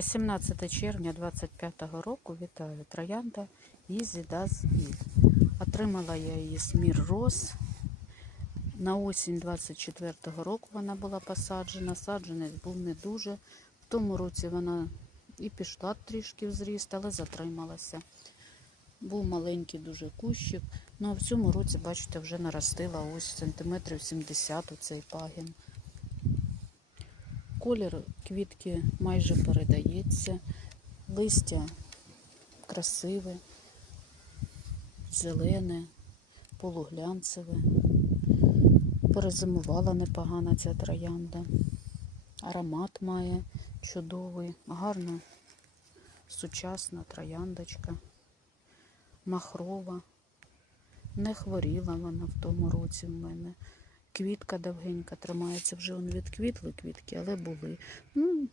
18 червня 25 року вітаю троянда Ізі Даз Віль. Отримала я її з Мір Роз. На осінь 24-го року вона була посаджена. Саджений був не дуже. В тому році вона і пішла трішки в зріст, але затрималася. Був маленький дуже кущик. Ну а в цьому році, бачите, вже наростила ось сантиметрів 70 у цей пагін. Колір квітки майже передається, листя красиве, зелене, полуглянцеве. Перезимувала непогано ця троянда. Аромат має чудовий, гарна, сучасна трояндочка, махрова. Не хворіла вона в тому році в мене. Квітка довгенька тримається, вже он відквітли квітки, але були. Ну,